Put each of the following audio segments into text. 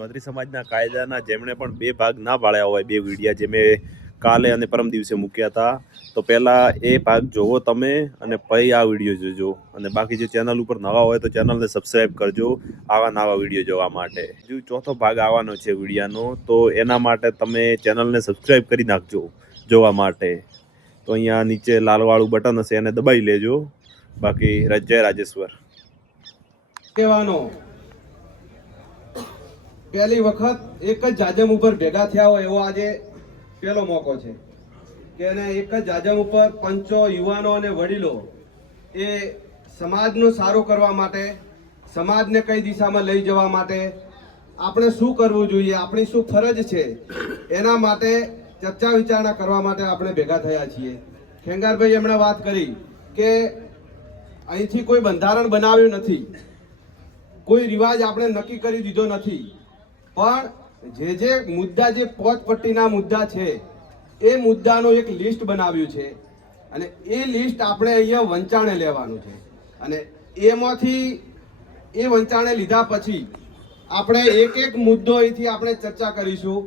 ચૌધરી સમાજના કાયદાના જેમણે પણ બે ભાગ ના પાડ્યા હોય, બે વિડીયા જે મેં કાલે અને પરમ દિવસે મૂક્યા હતા, તો પહેલા એ ભાગ જોવો તમે અને પછી આ વિડીયો જોજો. અને બાકી જે ચેનલ ઉપર નવા હોય તો ચેનલને સબસ્ક્રાઈબ કરજો આવા નવા વિડીયો જોવા માટે. હજુ ચોથો ભાગ આવવાનો છે વિડીયાનો, તો એના માટે તમે ચેનલને સબસ્ક્રાઈબ કરી નાખજો જોવા માટે. તો અહીંયા નીચે લાલવાળું બટન હશે એને દબાઈ લેજો. બાકી જય રાજેશ્વર. કહેવાનો પહેલી વખત એક જ જાજમ ઉપર ભેગા થયા હોય એવો આજે પહેલો મોકો છે કે એને એક જ જાજમ ઉપર પંચો, યુવાનો અને વડીલો એ સમાજનું સારું કરવા માટે, સમાજને કઈ દિશામાં લઈ જવા માટે, આપણે શું કરવું જોઈએ, આપણી શું ફરજ છે, એના માટે ચર્ચા વિચારણા કરવા માટે આપણે ભેગા થયા છીએ. ખેંગારભાઈ એમણે વાત કરી કે અહીંથી કોઈ બંધારણ બનાવ્યું નથી, કોઈ રિવાજ આપણે નક્કી કરી દીધો નથી, પણ જે મુદ્દા, જે પોચપટ્ટીના મુદ્દા છે એ મુદ્દાનું એક લિસ્ટ બનાવ્યું છે અને એ લિસ્ટ આપણે અહીંયા વંચાણે લેવાનું છે. અને એમાંથી એ વંચાણે લીધા પછી આપણે એક એક મુદ્દો અહીંથી આપણે ચર્ચા કરીશું.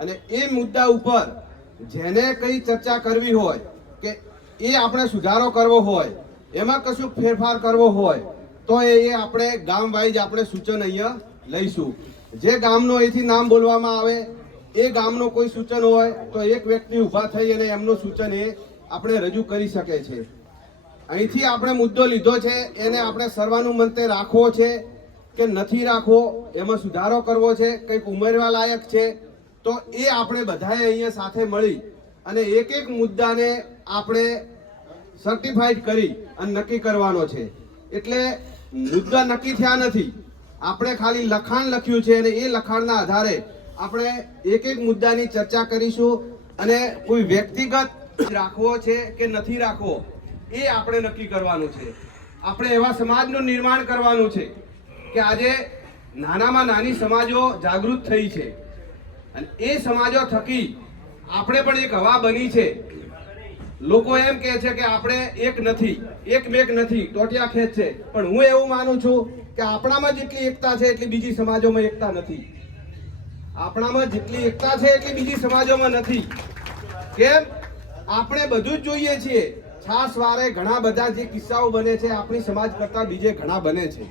અને એ મુદ્દા ઉપર જેને કઈ ચર્ચા કરવી હોય કે એ આપણે સુધારો કરવો હોય, એમાં કશું ફેરફાર કરવો હોય, તો એ આપણે ગામ વાઇઝ આપણે સૂચન અહીંયા લઈશું. જે ગામનું અહીંથી નામ બોલવામાં આવે એ ગામનું કોઈ સૂચન હોય તો એક વ્યક્તિ ઊભા થઈ અને એમનું સૂચન એ આપણે રજૂ કરી શકે છે. અહીંથી આપણે મુદ્દો લીધો છે, એને આપણે સર્વાનુમતે રાખવો છે કે નથી રાખવો, એમાં સુધારો કરવો છે, કંઈક ઉમેરવા લાયક છે, તો એ આપણે બધાએ અહીંયા સાથે મળી અને એક એક મુદ્દાને આપણે સર્ટિફાઈડ કરી અને નક્કી કરવાનો છે. એટલે મુદ્દા નક્કી થયા નથી, આપણે ખાલી લખાણ લખ્યું છે અને એ લખાણના આધારે આપણે એક એક મુદ્દાની ચર્ચા કરીશું. અને કોઈ વ્યક્તિગત રાખવો છે કે નથી રાખવો એ આપણે નક્કી કરવાનું છે. આપણે એવા સમાજનું નિર્માણ કરવાનું છે કે આજે નાનામાં નાની સમાજો જાગૃત થઈ છે અને એ સમાજો થકી આપણે પણ એક હવા બની છે. લોકો એમ કહે છે કે આપણે એક નથી, એકમેક નથી, ટોટિયા ખેંચ છે, પણ હું એવું માનું છું કે આપણામાં જેટલી એકતા છે એટલી બીજી સમાજોમાં એકતા નથી. આપણામાં જેટલી એકતા છે એટલી બીજી સમાજોમાં નથી. કેમ? આપણે બધું જ જોઈએ છીએ. છાસ વારે ઘણા બધા જે કિસ્સાઓ બને છે આપણી સમાજ કરતા બીજે ઘણા બને છે,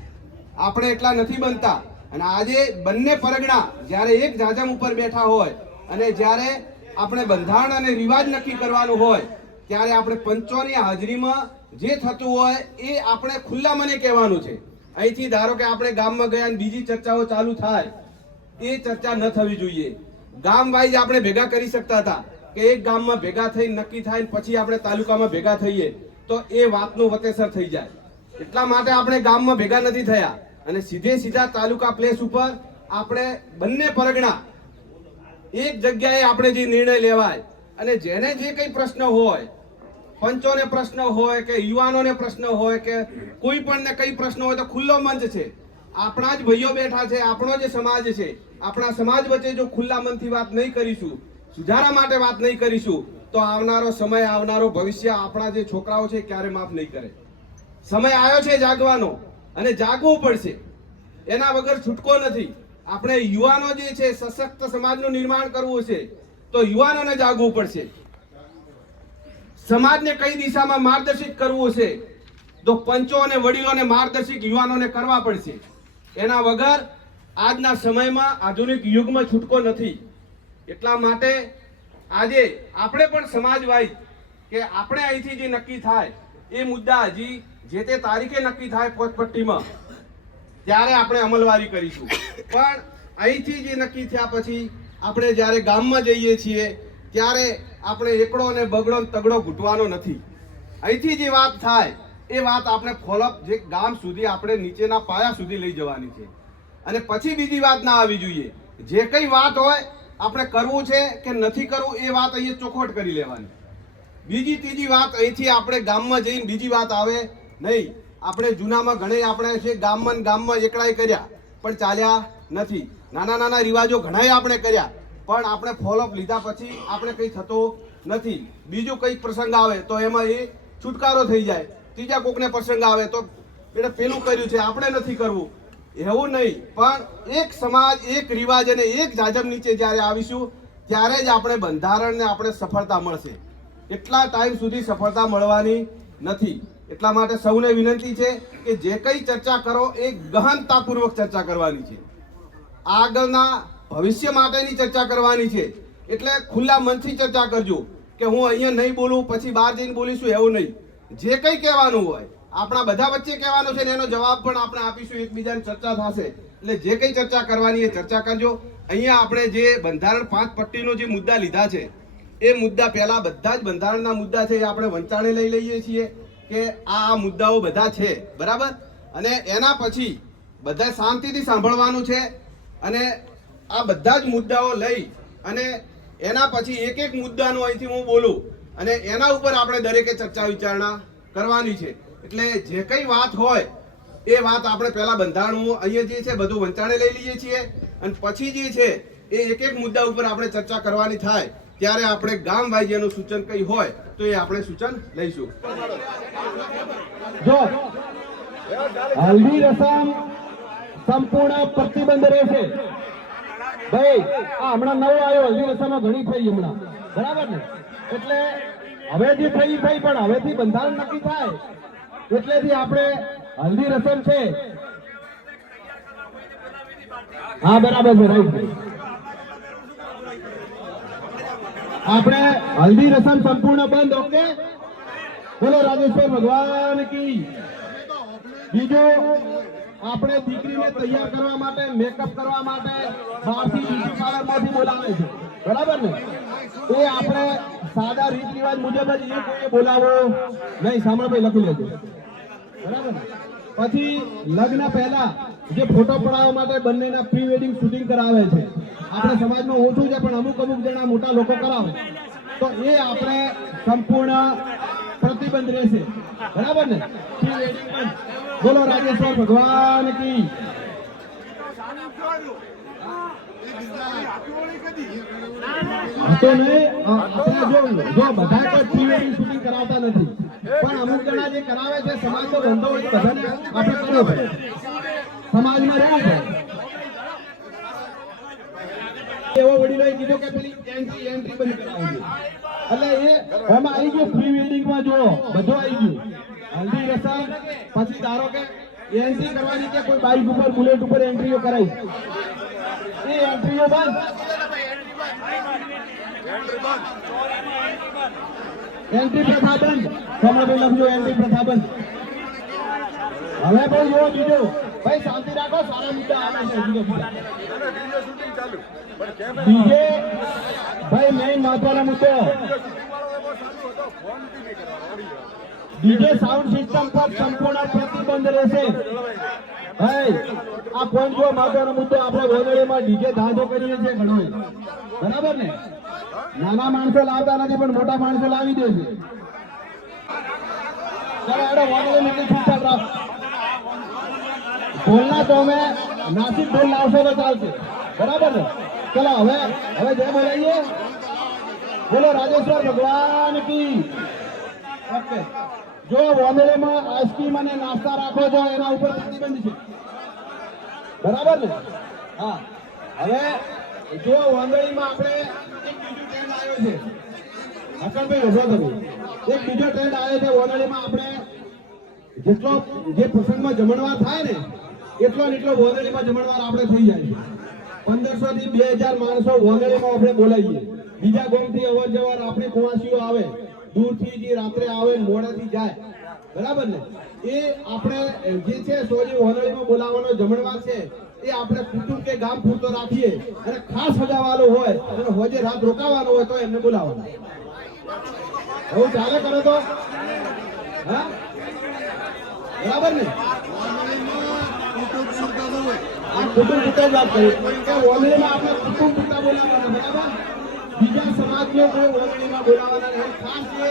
આપણે એટલા નથી બનતા. અને આજે બંને પરગણા જ્યારે એક જાજમ ઉપર બેઠા હોય અને જ્યારે આપણે બંધારણ અને રિવાજ નક્કી કરવાનું હોય, ત્યારે આપણે પંચોની હાજરીમાં જે થતું હોય એ આપણે ખુલ્લા મને કહેવાનું છે. અહીંથી ધારો કે આપણે ગામમાં ગયા અને બીજી ચર્ચાઓ ચાલુ થાય, એ ચર્ચા ન થવી જોઈએ. ગામ વાઇઝ આપણે ભેગા કરી શકતા હતા કે એક ગામમાં ભેગા થઈ નક્કી થાય પછી આપણે તાલુકામાં ભેગા થઈએ તો એ વાતનું વતેસર થઈ જાય. એટલા માટે આપણે ગામમાં ભેગા નથી થયા અને સીધા તાલુકા પ્લેસ ઉપર આપણે બંને પરગણા એક જગ્યાએ આપણે જે નિર્ણય લેવાય અને જેને જે કઈ પ્રશ્ન હોય, પંચોને પ્રશ્ન હોય કે યુવાનોને પ્રશ્ન હોય કે કોઈ પણ ને કઈ પ્રશ્ન હોય, તો ખુલ્લો મંચ છે. આપણા જ ભાઈઓ બેઠા છે, આપણો જે સમાજ છે, આપણા સમાજ વચ્ચે જો ખુલ્લા મનથી વાત નહીં કરીશું, સુધારા માટે વાત નહીં કરીશું, તો આવનારો સમય, આવનારો ભવિષ્ય આપણા જે છોકરાઓ છે ક્યારે માફ નહીં કરે. સમય આવ્યો છે જાગવાનો અને જાગવું પડશે, એના વગર છૂટકો નથી. આપણે યુવાનો જે છે, સશક્ત સમાજનું નિર્માણ કરવું છે તો યુવાનોને જાગવું પડશે. સમાજને કઈ દિશામાં માર્ગદર્શિત કરવું છે તો પંચો અને વડીલોને માર્ગદર્શિત યુવાનોને કરવા પડશે. એના વગર આજના સમયમાં, આધુનિક યુગમાં છૂટકો નથી. એટલા માટે આજે આપણે પણ સમાજવાઇઝ કે આપણે અહીંથી જે નક્કી થાય એ મુદ્દા હજી જે તે તારીખે નક્કી થાય પોચપટ્ટીમાં, ત્યારે આપણે અમલવારી કરીશું. પણ અહીંથી જે નક્કી થયા પછી આપણે જ્યારે ગામમાં જઈએ છીએ ત્યારે આપણે એકડો અને બગડો તગડો ઘૂંટવાનો નથી. અહીંથી જે વાત થાય એ વાત આપણે ફોલોઅપ જે ગામ સુધી, આપણે નીચેના પાયા સુધી લઈ જવાની છે. અને પછી બીજી વાત ના આવી જોઈએ. જે કઈ વાત હોય આપણે કરવું છે કે નથી કરવું એ વાત અહીંયા ચોખવટ કરી લેવાની. બીજી ત્રીજી વાત અહીંથી આપણે ગામમાં જઈને બીજી વાત આવે નહીં. આપણે જૂનામાં ઘણી આપણે છે ગામમાં એકડાએ કર્યા પણ ચાલ્યા નથી. નાના રિવાજો ઘણાય આપણે કર્યા પણ આપણે ફોલોઅપ લીધા પછી આપણે કંઈ થતો નથી. બીજું કંઈક પ્રસંગ આવે તો એમાં એ છુટકારો થઈ જાય. ત્રીજા કોકને પ્રસંગ આવે તો પેલું કર્યું છે આપણે નથી કરવું, એવું નહીં, પણ એક સમાજ, એક રિવાજ અને એક જાજમ નીચે જ્યારે આવીશું ત્યારે જ આપણે બંધારણને આપણે સફળતા મળશે. એટલા ટાઈમ સુધી સફળતા મળવાની નથી. એટલા માટે સૌને વિનંતી છે કે જે કંઈ ચર્ચા કરો એ ગહનતાપૂર્વક ચર્ચા કરવાની છે. આગળના ભવિષ્ય માટેની ચર્ચા કરવાની છે. એટલે ખુલ્લા મનથી ચર્ચા કરજો કે હું અહીંયા નહીં બોલું પછી બહાર જઈને બોલીશું, એવું નહીં. જે કંઈ કહેવાનું હોય આપણા બધા વચ્ચે કહેવાનું છે ને એનો જવાબ પણ આપણે આપીશું, એકબીજાની ચર્ચા થશે. એટલે જે કંઈ ચર્ચા કરવાની એ ચર્ચા કરજો. અહીંયા આપણે જે બંધારણ 5 પટ્ટીનો જે મુદ્દા લીધા છે એ મુદ્દા પહેલા બધા જ બંધારણના મુદ્દા છે એ આપણે વંચાણે લઈ લઈએ છીએ કે આ મુદ્દાઓ બધા છે, બરાબર. અને એના પછી બધા શાંતિથી સાંભળવાનું છે અને આ બધા જ મુદ્દાઓ લઈ અને એના પછી એક એક મુદ્દાનો અહીંથી હું બોલું અને એના ઉપર આપણે દરેકે ચર્ચા વિચારણા કરવાની છે. એટલે જે કંઈ વાત હોય એ વાત આપણે પહેલા બંધારણ અહીંયા જે છે બધું વંચાણે લઈ લઈએ છીએ અને પછી જે છે એ એક એક મુદ્દા ઉપર આપણે ચર્ચા કરવાની થાય ત્યારે આપણે ગામ વાઇઝ એનું સૂચન કંઈ હોય તો એ આપણે સૂચન લઈશું. જો હલ્દી રસમ સંપૂર્ણ પ્રતિબંધ રહેશે. ભાઈ આ હમણાં નવો આવ્યો, હલ્દી રસમમાં ઘણી થઈ હમણાં, બરાબર ને? એટલે હવે જે થઈ પણ હવેથી બંધારણ નક્કી થાય એટલેથી આપણે હલ્દી રસમ છે. હા બરાબર છે, રાઈટ. આપણે હલ્દી રસમ સંપૂર્ણ બંધ. ઓકે, બોલો રાજેશ્વર ભગવાન કી. બીજું, આપણે દીકરીને તૈયાર કરવા માટે, મેકઅપ કરવા માટે બહારથી બ્યુટી પાર્લરમાંથી બોલાવે છે, બરાબર ને? એ આપણે સાદા રીત રિવાજ મુજબ જ એ કોઈએ બોલાવો નહીં. સાંભળો ભાઈ, લખી લેજો, બરાબર ને? પછી લગ્ન પહેલા જે ફોટો પડાવવા માટે બંનેના પ્રી વેડિંગ શૂટિંગ કરાવે છે, આપણે સમાજમાં ઓછું છે પણ અમુક જણા મોટા લોકો કરાવે, તો એ આપણે સંપૂર્ણ પ્રતિબંધ રહેશે, બરાબર ને? પ્રી વેડિંગ પણ. બોલો રાજેશ્વર ભગવાન કી. તો નહીં, આપણે જો બધા કોઈ પ્રી વેડિંગ શૂટિંગ કરાવતા નથી પણ અમુક જણા જે કરાવે છે સમાજનો ધંધો હોય બધાને આપણે કરવો પડે, સમાજમાં રહેવું પડે. એવો વડીલોએ કીધું કે પેલી એન્ટ્રી બંધ કરાવજો. એટલે એ એમાં આવી ગયું પ્રી વેડિંગમાં. જો બધું આવી ગયું, હલ્દી રસમ પછી ધારો કે એન્ટ્રી કરવાની કે કોઈ બાઇક ઉપર બુલેટ ઉપર એન્ટ્રીઓ કરાવી, એ એન્ટ્રીઓ બંધ. એન્ટ્રી પ્રથા બંધ. સમય લખજો, એન્ટ્રી પ્રથા બંધ. હવે ભાઈ જો બીજું, ભાઈ શાંતિ રાખો, સારા મુદ્દા આવે છે. બીજે ભાઈ મેઇન મહત્વનો મુદ્દો, ડીજે સાઉન્ડ સિસ્ટમ પર સંપૂર્ણ પ્રતિબંધ રહેશે. ભાઈ આ પોઈન્ટ જો મહત્વનો મુદ્દો, આપણે વોનડીમાં ડીજે ધાંધો કરીએ છીએ ઘણો, બરાબર ને? નાના માણસો લાવતા નથી પણ મોટા માણસો લાવી દે છે. ચાલો એડો વોનડી નીકળી છૂટછાટ રાખ. ઢોલના તો અમે નાસિક ઢોલ લાવશો તો ચાલશે, બરાબર ને? ચલો હવે જય બોલાઈએ. બોલો રાજેશ્વર ભગવાન કી. ઓકે, જો વોનડીમાં આઈસ્ક્રીમ અને નાસ્તા રાખો છો એના ઉપર પ્રતિબંધ છે, બરાબર ને? હા, હવે જો વોનડીમાં આપણે એક બીજું ટ્રેન્ડ આવ્યો છે, અકલભાઈ ઉભો થજો. એક બીજો ટ્રેન્ડ આવ્યો છે વોનડીમાં. આપણે જેટલો જે પ્રસંગમાં જમણવાર થાય ને એટલો વોનડીમાં જમણવાર આપણે થઈ જાય છે. 1500 થી 2000 માણસો વોનડીમાં આપણે બોલાવીએ. બીજા ગામથી અવર જવર આપણે કુવાસીઓ આવે, દૂરથી જે રાત્રે આવે મોડેથી જાય, બરાબર ને? એ આપણે જે છે સોજી વોનડીમાં બોલાવવાનો જમણવાર છે એ આપણે કુટુંબ કે ગામ પૂરતો રાખીએ અને ખાસ સજાવાળો હોય અને હોજે રાત રોકાવાનો હોય તો એમને બોલાવવાના. એવું ચાલે કરો તો, હા બરાબર ને? આ કુટુંબ પૂરતા જ વાત કરી કે વોનડીમાં આપણે કુટુંબ પૂરતા બોલાવવાના, બરાબર? બીજા સમાજને કોઈ વોનડીમાં બોલાવવાના નહીં. ખાસ જે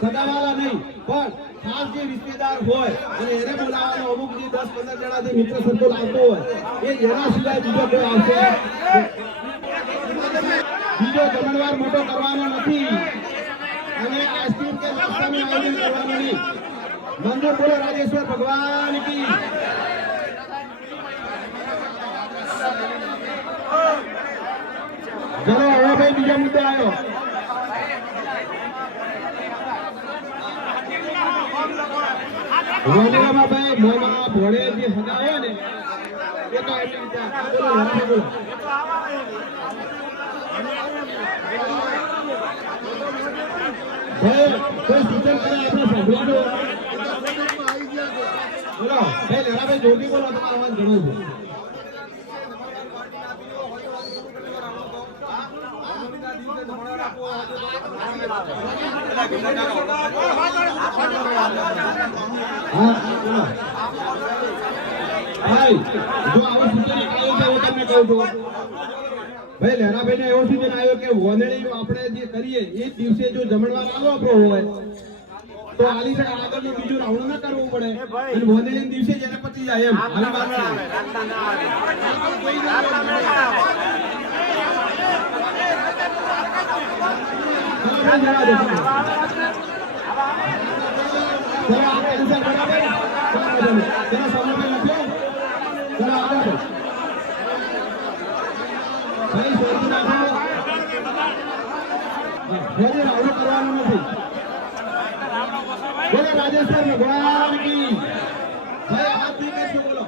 સગાવાળા નહીં પણ ખાસ જે રિશ્તેદાર હોય અને એને બોલાવવાનો. અમુક જે 10-15 જણા જે મિત્ર સંકુલ આવતો હોય એ એના સિવાય બીજો કોઈ આવશે. બીજો જમણવાર મોટો કરવાનો નથી અને આઈસ્ક્રીમ કે નાસ્તાનું આયોજન કરવાનું નહીં. મંદિર બોલો રાજેશ્વર ભગવાન કી. ચલો હવે ભાઈ બીજો મુદ્દો આવ્યો. રોજગારમાં ભાઈ મોમાં ભોળે જે હગાવે ને એ તો એવી રીતે બોલો, હવે બોલો. ભાઈ કોઈ સૂચન કરે આપણે સાંભળવાનું. બોલો ભાઈ લેરાભાઈ જોરથી બોલો, તમારો અવાજ ઘણો છે. હા, બોલો. ભાઈ જો આવું સૂચન આવ્યું છે હું તમને કહું છું. ભાઈ લેરાભાઈ ને એવો સૂચન આવ્યો કે વોંદળી આપણે જે કરીએ એ દિવસે જો જમણવાર આવો આપણો હોય તો આલી શકે આગળનું બીજું રાઉન્ડ ના કરવું પડે અને વોંદળી દિવસે જ એને પતી જાય એમ આવી વાત છે. જવા દો. ચલો આપણે answer બરાબર. ચલો સામે લખ્યો. ચલો આગળ ભાઈ સોરી નાખો. બોલે રાવણો કરવાનું નથી. બોલે રાજેશ્વર ભગવાન કી. ભાઈ હાથ દીકે શું બોલો.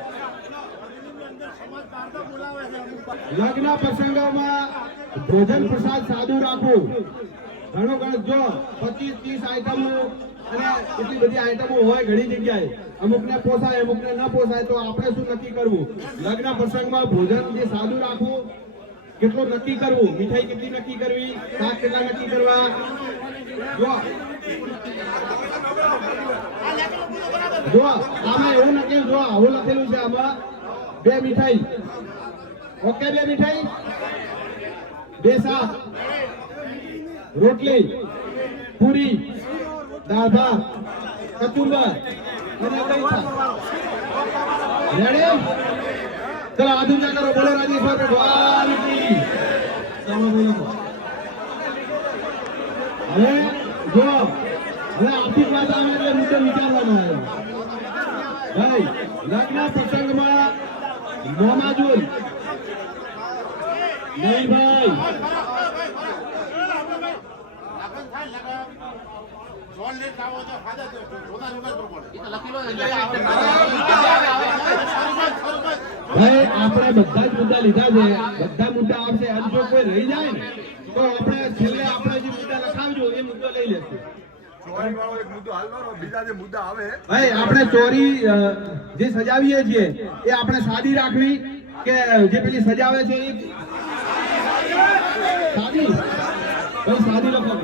લગ્ન પ્રસંગોમાં ભોજન પ્રસાદ સાદું રાખવું. ઘણો ઘણો જો 25-30 આઈટમો અને એટલી બધી આઈટમો હોય ઘણી જગ્યાએ અમુકને પોસાય અમુકને ન પોસાય તો આપણે શું નક્કી કરવું. લગ્ન પ્રસંગમાં ભોજન જે સાદું રાખવું. કેટલું નક્કી કરવું. મીઠાઈ કેટલી નક્કી કરવી. શાક કેટલા નક્કી કરવા. જો આમાં એવું નક્કી જો આવું લખેલું છે આમાં 2 મીઠાઈ. ઓકે 2 મીઠાઈ 2 શાક રોટલી પૂરી દાળ ભાત કચુંબર અને દહીં છાશ. રેડી? ચલો આદુજા કરો. બોલો રાજેશ્વર ભગવાન કી. તમે બોલો. હવે જો હવે આર્થિક વાત આવે એટલે મુદ્દો વિચારવાનો આવ્યો. ભાઈ લગ્ન પ્રસંગમાં મોમાજુલ નહીં ભાઈ. ભાઈ આપણે બધા જ મુદ્દા લીધા છે. બધા મુદ્દા આવશે અને જો કોઈ રહી જાય ને તો આપણે છેલ્લે આપણે જે મુદ્દા લખાવજો એ મુદ્દો લઈ લેશું. ભાઈ આપણે ચોરી જે સજાવીએ છીએ એ આપણે સાદી રાખવી કે જે પેલી સજાવે છે એ સાદી. ભાઈ સાદી લખો.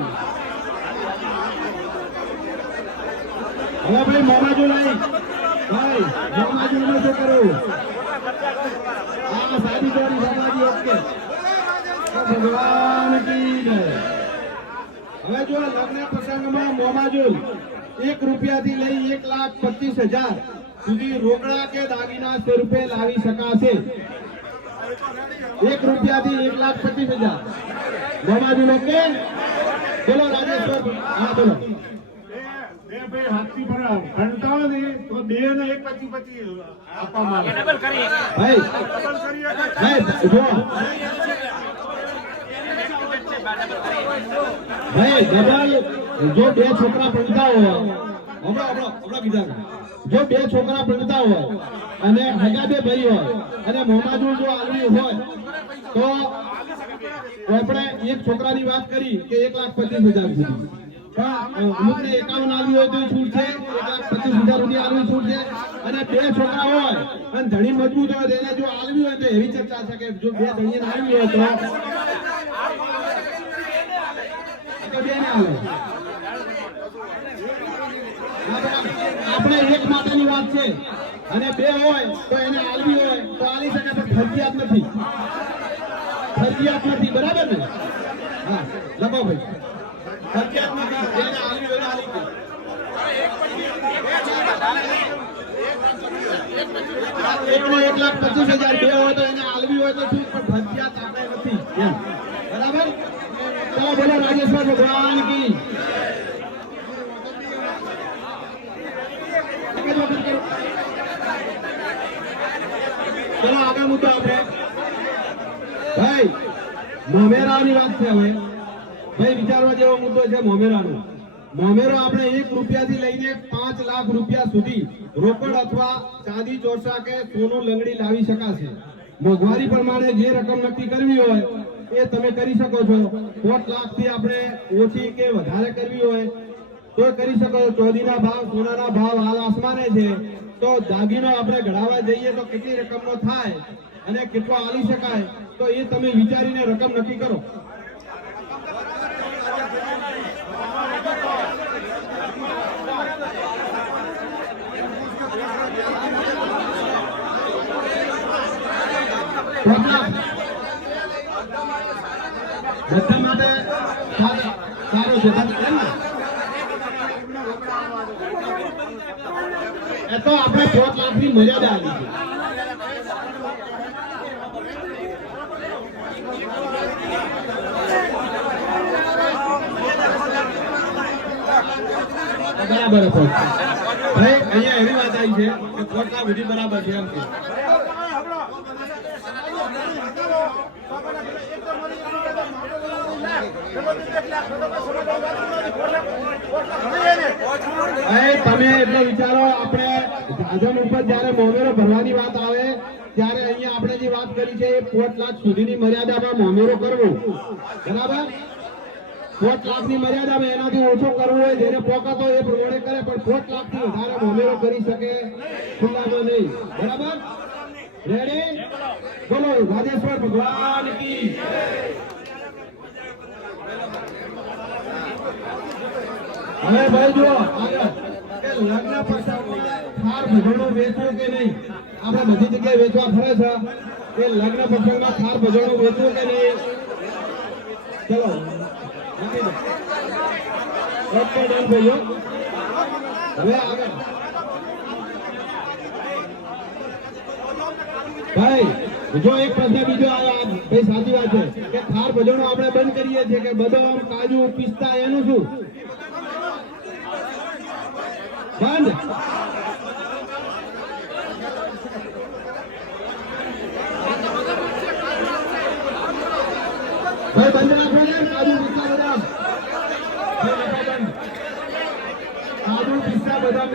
હવે ભાઈ મોમાજુ નહીં. ભાઈ મોમાજુ નો શું કરવું. હા સાદી ચોરી મોમાજી. ઓકે ભગવાન કી જય. હવે જો લગ્ન પ્રસંગમાં મોમાજુલ 1 રૂપિયાથી લઈ 1,25,000 સુધી રોકડા કે દાગીના સ્વરૂપે લાવી શકાશે. 1 રૂપિયાથી 1,25,000 મોમાજુલ. ઓકે બોલો રાજેશ્વર. હા બોલો. ભાઈ હાથથી ભરાવ ગણતા હોય ને તો 2 ને 1 25 આપવામાં આવે. ભાઈ ભાઈ જો ભાઈ ડબલ જો 2 છોકરા ભણતા હોય હમણાં કીધા જો 2 છોકરા ભણતા હોય અને હગા 2 ભાઈ હોય અને મોમાજુ જો આલવી હોય તો આપણે એક છોકરાની વાત કરી કે 1,25,000 સુધી. અમુકને 51 આલવી હોય તો છૂટ છે. 1,25,000 સુધી આલવી છૂટ છે. અને 2 છોકરા હોય અને ધણી મજબૂત હોય એને જો આલવી હોય તો એવી ચર્ચા છે કે જો 2 ધણીને આલવી હોય તો આપણે એક માટેની વાત છે અને 2 હોય તો એને આલવી હોય તો આલી શકે પણ ફરજિયાત નથી. ફરજિયાત નથી. બરાબર ને? હા લખો ભાઈ. ફરજિયાત નથી. એને આલવી હોય આલી દે. 1,25,000 2 હોય તો એને આલવી હોય તો શું પણ ફરજિયાત આપણે નથી એમ. બરાબર? ચલો બોલો રાજેશ્વર ભગવાન કી. ચલો આગળ મુદ્દો આપણે ભાઈ મોમેરાની વાત છે હવે ભાઈ, વિચારવા જેવો મુદ્દો છે મોમેરાનો. મોમેરો આપણે 1 રૂપિયાથી લઈને 5 લાખ રૂપિયા સુધી રોકડ અથવા ચાંદી ચોરસા કે સોનું લંગડી લાવી શકાશે. મોંઘવારી પ્રમાણે જે રકમ નક્કી કરવી હોય એ તમે કરી શકો છો. 5 લાખથી આપણે ઓછી કે વધારે કરવી હોય તો કરી શકો છો. ચાંદીના ભાવ, સોનાના ભાવ હાલ આસમાને છે, તો દાગીનો આપણે ઘડાવા જઈએ તો કેટલી રકમનો થાય અને કેટલો આલી શકાય, તો એ તમે વિચારીને રકમ નક્કી કરો. બધા માટે સારું છે એ તો આપણે 5 લાખની મર્યાદા આવી છે. બરાબર હતો ભાઈ, અહીંયા એવી વાત આવી છે કે 5 લાખ સુધી બરાબર છે એમ છે. તમે એટલો વિચારો, આપણે જાજમ ઉપર જયારે મોમેરો ભરવાની વાત આવે ત્યારે અહીંયા આપણે જે વાત કરી છે એ 5 લાખ સુધીની મર્યાદામાં મોમેરો કરવો, બરાબર. 5 લાખની મર્યાદામાં એનાથી ઓછો કરવો હોય, જેને પોકાતો એ પ્રમાણે કરે, પણ 5 લાખથી વધારે મોમેરો કરી શકે ખુલ્લામાં નહીં, બરાબર. રેડી? બોલો રાજેશ્વર ભગવાન કી. હવે ભાઈ જો આગળ કે લગ્ન પ્રસંગમાં થાર ભજણું વેચવું કે નહીં, આપણે બધી જગ્યાએ વેચવા ફરે છે કે લગ્ન પ્રસંગમાં થાર ભજણું વેચવું કે નહીં. ચલો મૂકી દો. ઓકે ડન ભાઈઓ. હવે આગળ ભાઈ જો એક પ્રશ્ન બીજો આવ્યો, ભાઈ સાચી વાત છે કે થાર ભજણું આપણે બંધ કરીએ છીએ કે બદામ, કાજુ, પિસ્તા એનું શું બંધ? ભાઈ બંધ રાખો ને. કાજુ, પિસ્તા, બદામ, કાજુ, પિસ્તા, બદામ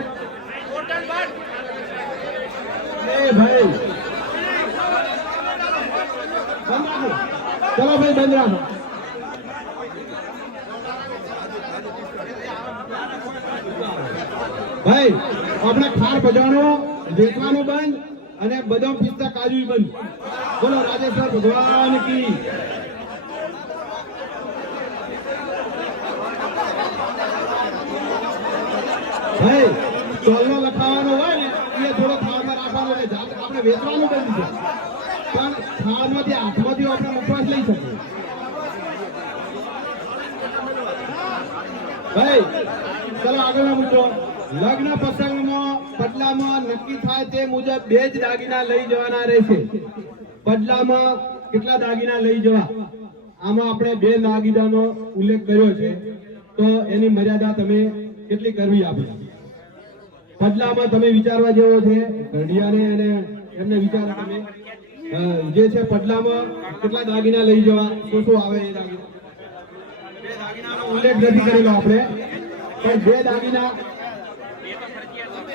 એ ભાઈ બંધ રાખો. ચલો ભાઈ બંધ રાખો. ભાઈ આપણે ખાર ભજવાનું વેચવાનું બંધ અને બદામ, પિસ્તા, કાજુ બંધ. બોલો રાજેશ્વર ભગવાન કી. ભાઈ ચોલનો લખાવાનો હોય ને એ થોડો ખાવામાં રાખવાનો છે, આપણે વેચવાનું બંધ છે, પણ ખાવામાંથી હાથમાંથી આપણે મુખવાસ લઈ શકીએ. ભાઈ ચલો આગળનો મુદ્દો. લગ્ન પ્રસંગમાં બદલામાં નક્કી થાય તે મુજબ 2 જ દાગીના લઈ જવાના રહેશે. બદલામાં કેટલા દાગીના લઈ જવા, આમાં આપણે 2 દાગીનાનો ઉલ્લેખ કર્યો છે, તો એની મર્યાદા તમે કેટલી કરવી આપે. બદલામાં તમે વિચારવા જેવો છે, ઘડિયાને અને એમને વિચારો તમે જે છે બદલામાં કેટલા દાગીના લઈ જવા, શું આવે એ દાગીના. 2 દાગીનાનો ઉલ્લેખ નથી કરેલો આપણે, પણ 2 દાગીના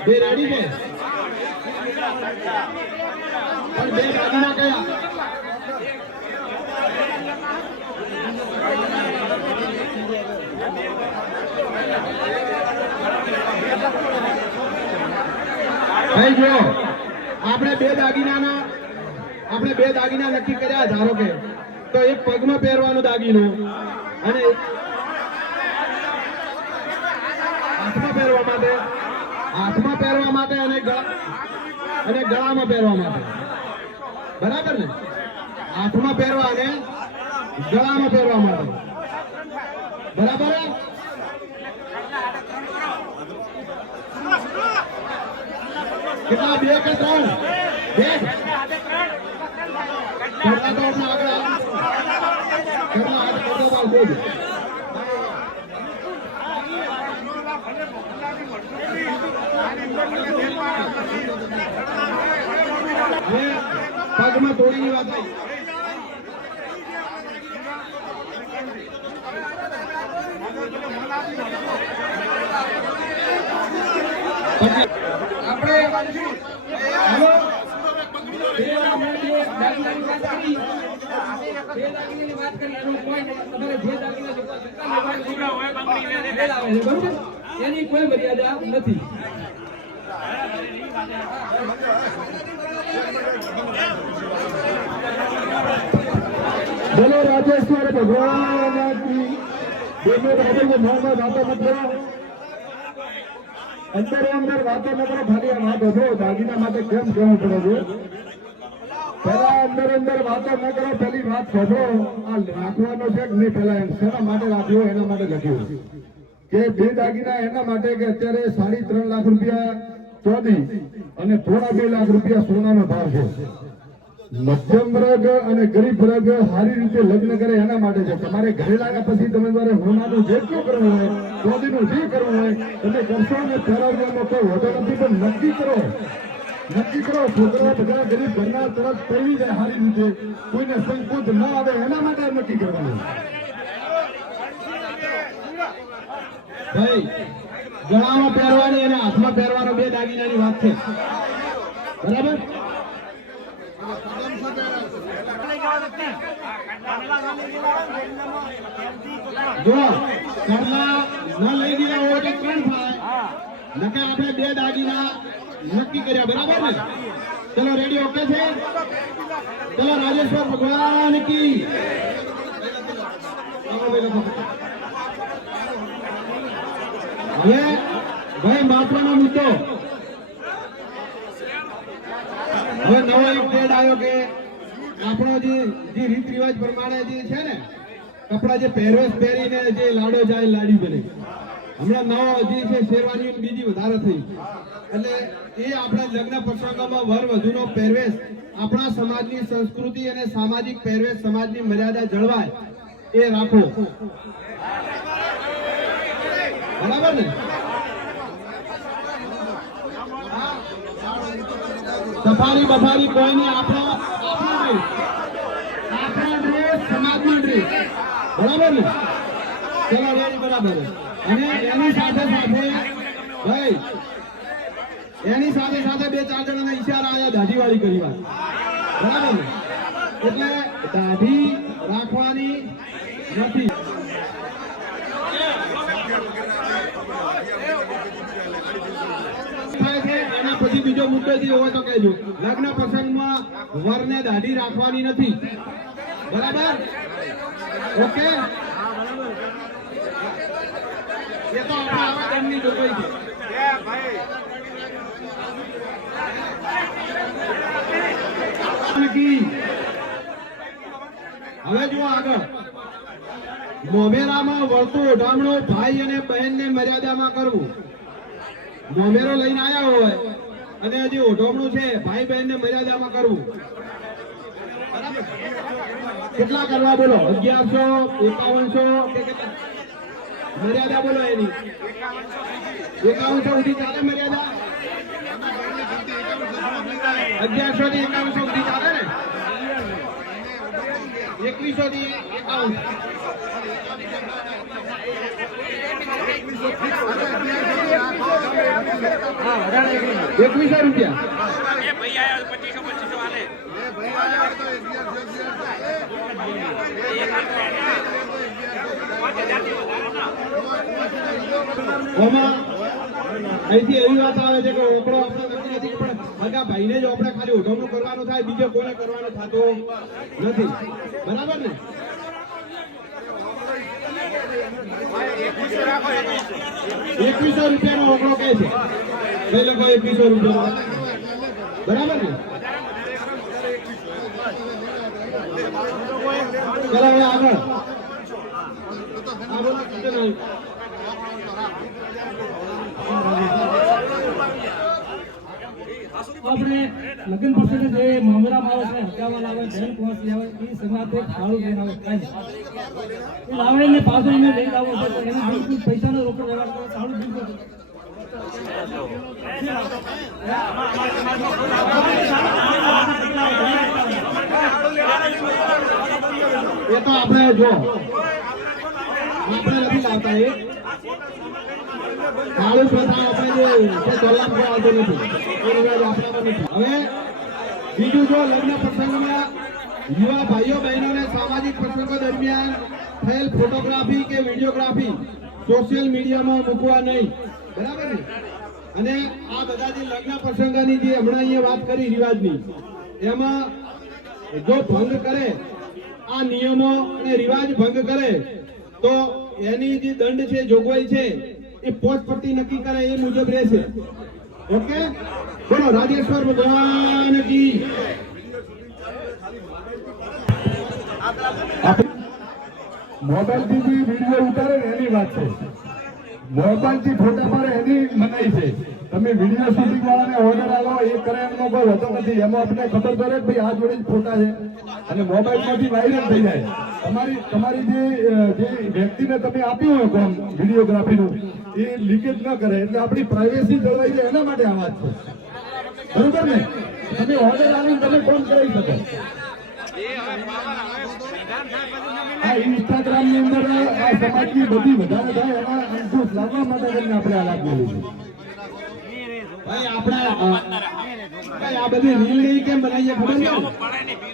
2 રેડી છે, પણ 2 દાગીના કયા? ભાઈ જો આપણે 2 દાગીના નક્કી કર્યા, ધારો કે તો એક પગમાં પહેરવાનો દાગીનો અને હાથમાં પહેરવા માટે અને ગળામાં પહેરવા માટે, બરાબર ને? હાથમાં પહેરવા અને ગળામાં પહેરવા માટે, બરાબર. કેટલા 2 કે 3? 2 કેટલા તો આપણે આગળ કેટલા હાથ કરતો ભાવ બોલ. પગમાં તોડીની વાત આવી. એની કોઈ મર્યાદા નથી. બોલો રાજેશ્વર ભગવાન કી દેખો રાजे को मोहम्मद बातों मत करो અંદર વાતો ન કરો ખાલી આ વાત હો દાગીના માટે કેમ કહેવું પડે છે પહેલા અંદર વાતો ન કરો પેલી વાત સાંભળો આ રાખવાનો છે કે નહીં પહેલા શેના માટે રાખ્યો એના માટે લખ્યું કે બે દાગીના એના માટે કે અત્યારે 3.5 લાખ રૂપિયા ચોદી અને થોડા 2 લાખ રૂપિયા સોનાનો ભાવ છે મધ્યમ વર્ગ અને ગરીબ વર્ગ સારી રીતે લગ્ન કરે એના માટે છે તમારે ઘરે લાગ્યા પછી તમે તમારે હોનાનું જેટલું કરવું હોય ચોદીનું જે કરવું હોય તમે કરશો ને ફેરવવામાં કોઈ હોતો નથી પણ નક્કી કરો છોકરા બધા ગરીબ ઘરના તરફ પહેરી જાય સારી રીતે કોઈને સંકોચ ન આવે એના માટે નક્કી કરવાનું ભાઈ ગળામાં પહેરવાની અને હાથમાં પહેરવાનો 2 દાગીનાની વાત છે બરાબર જો ઘરના ન લઈ ગયા હોય તો કોણ થાય નકે આપણે 2 દાગીના નક્કી કર્યા બરાબર ને ચલો રેડી ઓકે છે ચલો રાજેશ્વર ભગવાન કી હવે ભાઈ મહત્વનો મુદ્દો હવે નવો એક ટ્રેન્ડ આવ્યો કે આપણો જે રીત રિવાજ પ્રમાણે જે છે ને કપડા જે પહેરવેશ પહેરીને જે લાડો જાય લાડી બને હમણાં નવો જે છે શેરવાની બીજી વધારે થઈ એટલે એ આપણા લગ્ન પ્રસંગોમાં વર વધુનો પહેરવેશ આપણા સમાજની સંસ્કૃતિ અને સામાજિક પહેરવેશ સમાજની મર્યાદા જળવાય એ રાખો બરાબર ને સફારી બફારી કોઈ નહીં આપણા ડ્રેસ સમાજનો ડ્રેસ બરાબર ને ચલો રેડી બરાબર અને એની સાથે ભાઈ એની સાથે 2-4 જણાના ઈશારા આયા દાઢીવાળી કરી વાત બરાબર ને એટલે દાઢી રાખવાની નથી એના પછી બીજો મુદ્દો જે હોય તો કહેજો લગ્ન પ્રસંગમાં વરને દાઢી રાખવાની નથી બરાબર ઓકે એ તો આપણે આવા એમની જોગવાઈ છે હવે જો આગળ મોમેરામાં વળતું ઓઢામણું ભાઈ અને બહેનને મર્યાદામાં કરવું મોમેરો લઈને આવ્યા હોય અને હજી ઓઢામણું છે ભાઈ બહેનને મર્યાદામાં કરવું કેટલા કરવા બોલો 1100 5100 કે કેટલા મર્યાદા બોલો એની 5100 સુધી ચાલે મર્યાદા 1100 થી 5100 સુધી ચાલે ને 2100 થી 2100 રૂપિયા અહીંથી એવી વાત આવે છે કે ઓકળો આપણે નક્કી નથી પણ હગા ભાઈને જ આપણે ખાલી ઓઢવણું કરવાનું થાય બીજો કોઈને કરવાનું થતો નથી બરાબર ને 2100 રૂપિયાનો ઓકળો કહે છે એ લોકો 2100 રૂપિયા બરાબર ને ચલો હવે આગળ આપણે લગ્ન પ્રસંગે જે મામલામાં આવે છે હકાવા લાવે બેન પહોંચ લાવે એ સંગાતે ખાડું લઈને આવે કાંઈ એ લાવડીને પાછું એને લઈ આવો છે તો એને બિલકુલ પૈસાનો રોકડ વ્યવહાર કરો ખાડું બિલકુલ એ તો આપણે જો આપણે નથી લાવતા કાળુ પ્રથા આપણે જે ચોલામ પર આવતો નથી એ રિવાજ આપણામાં નથી. હવે બીજું, જો લગ્ન પ્રસંગમાં યુવા ભાઈઓ બહેનોને સામાજિક પ્રસંગો દરમિયાન થયેલ ફોટોગ્રાફી કે વિડીયોગ્રાફી સોશિયલ મીડિયામાં મૂકવા નહીં, બરાબર ને? અને આ બધા જે લગ્ન પ્રસંગની જે હમણાં અહીંયા વાત કરી રિવાજની, એમાં જો ભંગ કરે, આ નિયમો અને રિવાજ ભંગ કરે તો એની જે દંડ છે, જોગવાઈ છે, એ પોચપટ્ટી નક્કી કરે એ મુજબ રહેશે. ઓકે, બોલો રાજેશ્વર ભગવાન કી. મોબાઈલ થી જે વિડીયો ઉતારે ને એની વાત છે, મોબાઈલ થી ફોટા પાડે એની મનાઈ છે. તમે વિડીયો શૂટિંગ વાળાને ઓર્ડર આલો એ કરે એમનો કોઈ હોતો નથી. એમાં આપણે ખબર પડે કે ભાઈ આ જોડે જ ફોટા છે અને મોબાઈલ માંથી વાયરલ થઈ જાય. તમારી જે વ્યક્તિને તમે આપ્યું હોય કામ વિડીયોગ્રાફીનું, એ લીકેજ ન કરે એટલે આપણી પ્રાઇવેસી જળવાઈ જાય, એના માટે આ વાત છે. બરોબર ને? તમે ઓર્ડર આવીને તમે કોણ કરી શકો. આ ઇન્સ્ટાગ્રામ ની અંદર આ સમાજની બધી વધારે થાય એમાં અંકુશ લાવવા માટે કરીને આપણે આ લાગેલું છે. ભાઈ આ બધી રીલ નહીં કેમ બનાવીએ ખબર છે?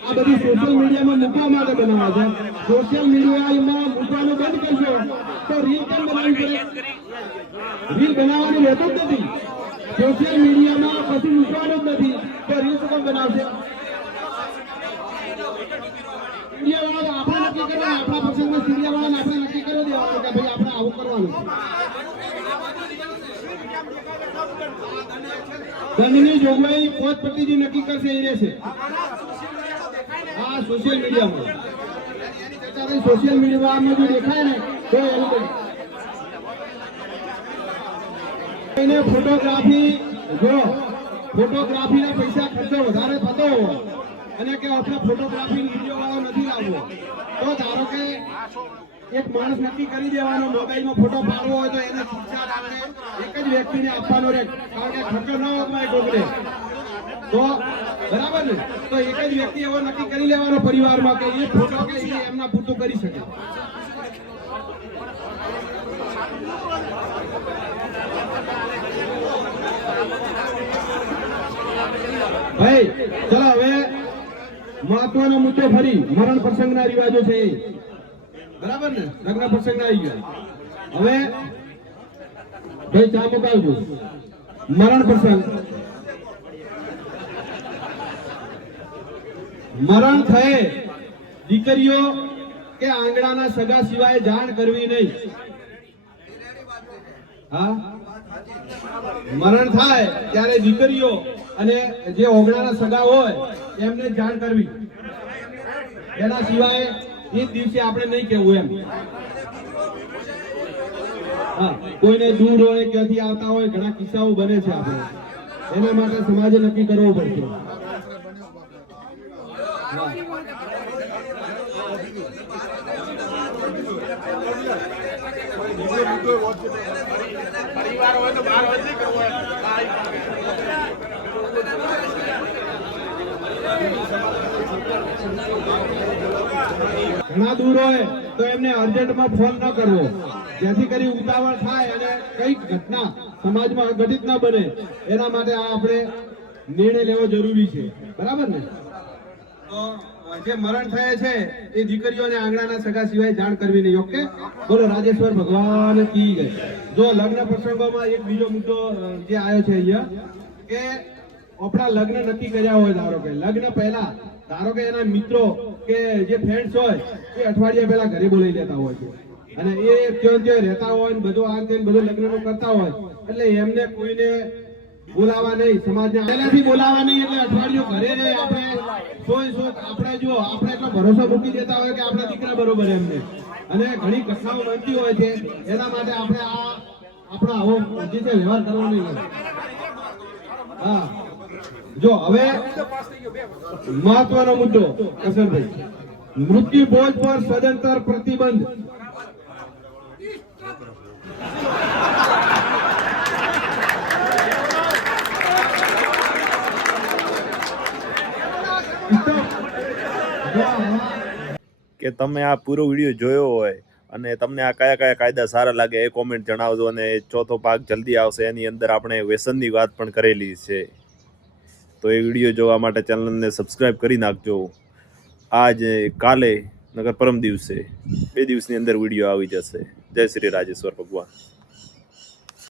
આ બધી સોશિયલ મીડિયામાં મૂકવા માટે બનાવવા છે. સોશિયલ મીડિયામાં મૂકવાનું બંધ કરશો તો રીલ કેમ બનાવવી પડે? રીલ બનાવવાનું રહેતું જ નથી. સોશિયલ મીડિયામાં પછી મૂકવાનું જ નથી તો રીલ શું કેમ બનાવશે? મીડિયા વાળા આપણે નક્કી કરવાનું, આપણા પ્રસંગમાં મીડિયા વાળાને આપણે નક્કી કરી દેવાનું કે ભાઈ આપણે આવું કરવાનું છે. દંડની જોગવાઈ પોચપટ્ટી નક્કી કરશે એ રહેશે. હા, સોશિયલ મીડિયામાં એની ચર્ચા થઈ. સોશિયલ મીડિયામાં જો દેખાય ને તો એનું એને ફોટોગ્રાફી, જો ફોટોગ્રાફીના પૈસા ખર્ચો વધારે થતો હોય અને કે આપણે ફોટોગ્રાફી વિડીયો વાળો નથી લાવવો, તો ધારો કે એક માણસ નક્કી કરી દેવાનો મોબાઈલમાં ફોટો પાડવો હોય તો એને શિક્ષા આપણે એક જ વ્યક્તિને આપવાનો રહે, કારણ કે ખર્ચો ન હોય કોકને તો, બરાબર ને? તો એક જ વ્યક્તિ એવો નક્કી કરી લેવાનો પરિવારમાં કે એ ફોટો કે એ એમના પૂરતું કરી શકે. ભાઈ ચલો હવે મહત્વનો મુદ્દો ફરી મરણ પ્રસંગના રિવાજો છે, બરાબર ને? લગ્ન પ્રસંગ આવી ગયા. હવે ભાઈ ચા મુકાવજો. મરણ પ્રસંગ, મરણ થયે દીકરીઓ કે આંગણાના સગા સિવાય જાણ કરવી નહીં. હા, મરણ થાય ત્યારે દીકરીઓ અને જે ઓગણાના સગા હોય એમને જાણ કરવી. એના સિવાય એ દિવસે આપણે નહીં કહેવું એમ. હા, કોઈને દૂર હોય, ક્યાંથી આવતા હોય, ઘણા કિસ્સાઓ બને છે આપણે, એના માટે સમાજે નક્કી કરવું પડશે. ઘણા દૂર હોય તો એમને અર્જન્ટમાં ફોન ન કરવો, જેથી કરી ઉતાવળ થાય અને કઈક ઘટના સમાજમાં ઘટિત ન બને. એના માટે આ આપણે નિર્ણય લેવો જરૂરી છે, બરાબર ને? તો જે મરણ થયે છે એ દીકરીઓને આંગણાના સગા સિવાય જાણ કરવી નહીં. ઓકે, બોલો રાજેશ્વર ભગવાન કી જય. જો લગ્ન પ્રસંગોમાં એક બીજો મુદ્દો જે આવ્યો છે અહીંયા કે આપણા લગ્ન નક્કી કર્યા હોય, ધારો કે લગ્ન પહેલા ધારો કે એના મિત્રો કે જે ફ્રેન્ડ્સ હોય એ અઠવાડિયા પહેલા ઘરે બોલાવી લેતા હોય છે અને એ ત્યાં રહેતા હોય ને બધું આ તે બધું લગ્નનું કરતા હોય, એટલે એમને કોઈને બોલાવા નહીં, સમાજને પહેલાથી બોલાવા નહીં. એટલે અઠવાડિયું ઘરે રહે, આપણે આપણે જો આપણે એટલો ભરોસો મૂકી દેતા હોય કે આપણા દીકરા બરોબર એમને, અને ઘણી ઘટનાઓ બનતી હોય છે. એના માટે આપણે આપણો આવો જે છે વ્યવહાર કરવો નહીં. હા, જો હવે મહત્વનો મુદ્દો કસનભાઈ, મૃત્યુ ભોજ પર સદંતર પ્રતિબંધ. કે તમે આ પૂરો વિડીયો જોયો હોય અને તમને આ કયા કયા કાયદા સારા લાગે એ કોમેન્ટ જણાવજો. અને ચોથો ભાગ જલ્દી આવશે, એની અંદર આપણે વ્યસનની વાત પણ કરેલી છે. તો એ વિડીયો જોવા માટે ચેનલને સબસ્ક્રાઈબ કરી નાખજો. આજે કાલે નગર પરમ દિવસે 2 દિવસની અંદર વિડીયો આવી જશે. જય શ્રી રાજેશ્વર ભગવાન.